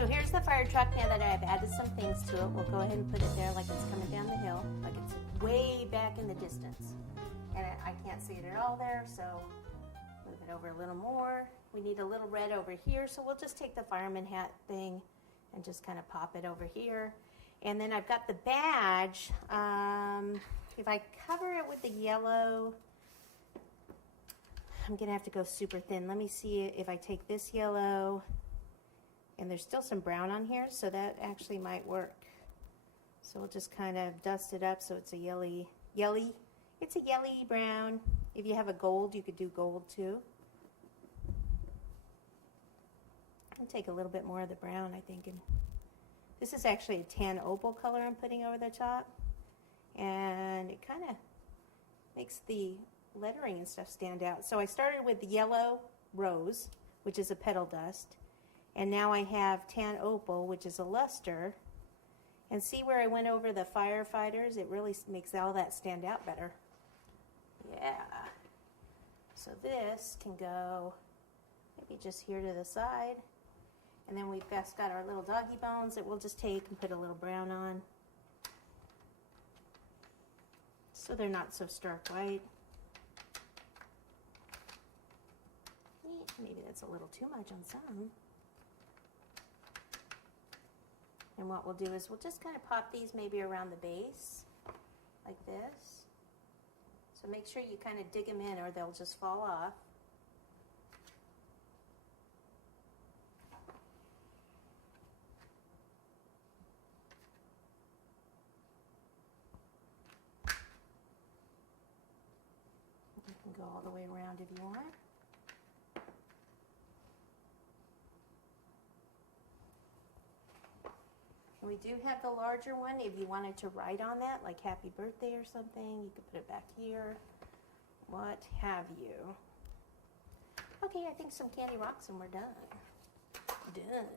So here's the fire truck. Now that I've added some things to it, we'll go ahead and put it there like it's coming down the hill, like it's way back in the distance. And I can't see it at all there, so move it over a little more. We need a little red over here, so we'll just take the fireman hat thing and just kind of pop it over here. And then I've got the badge. If I cover it with the yellow, I'm gonna have to go super thin. Let me see if I take this yellow, and there's still some brown on here, so that actually might work. So we'll just kind of dust it up so it's a yelly, it's a yelly brown. If you have a gold, you could do gold too. I'll take a little bit more of the brown, I think. And this is actually a tan opal color I'm putting over the top. And it kind of makes the lettering and stuff stand out. So I started with the yellow rose, which is a petal dust. And now I have tan opal, which is a luster. And see where I went over the firefighters? It really makes all that stand out better. Yeah. So this can go maybe just here to the side. And then we've just got our little doggy bones that we'll just take and put a little brown on. So they're not so stark white. Maybe that's a little too much on some. And what we'll do is we'll just kind of pop these maybe around the base, like this. So make sure you kind of dig them in or they'll just fall off. You can go all the way around if you want. We do have the larger one. If you wanted to write on that, like happy birthday or something, you could put it back here. What have you? Okay, I think some candy rocks and we're done. Done.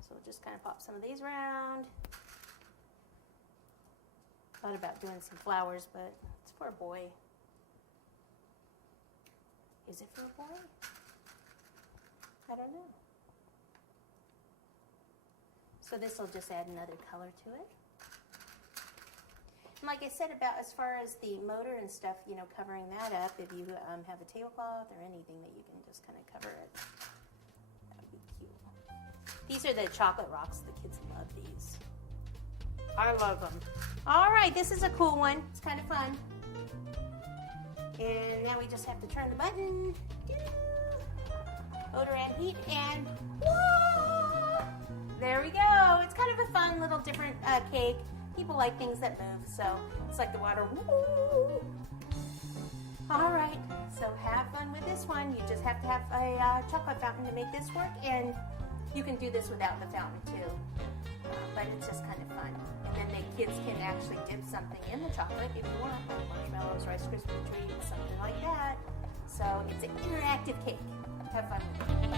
So we'll just kind of pop some of these around. Thought about doing some flowers, but it's for a boy. Is it for a boy? I don't know. So this will just add another color to it. And like I said, about as far as the motor and stuff, you know, covering that up, if you have a tablecloth or anything that you can just kind of cover it. That would be cute. These are the chocolate rocks. The kids love these. I love them. All right, this is a cool one. It's kind of fun. And now we just have to turn the button. Odor and heat, and whoa! There we go. It's kind of a fun little different cake. People like things that move, so it's like the water. Woo! All right, so have fun with this one. You just have to have a chocolate fountain to make this work, and you can do this without the fountain too. But it's just kind of fun. And then the kids can actually dip something in the chocolate if you want, like marshmallows, Rice Krispie treats, something like that. So it's an interactive cake. Have fun with it.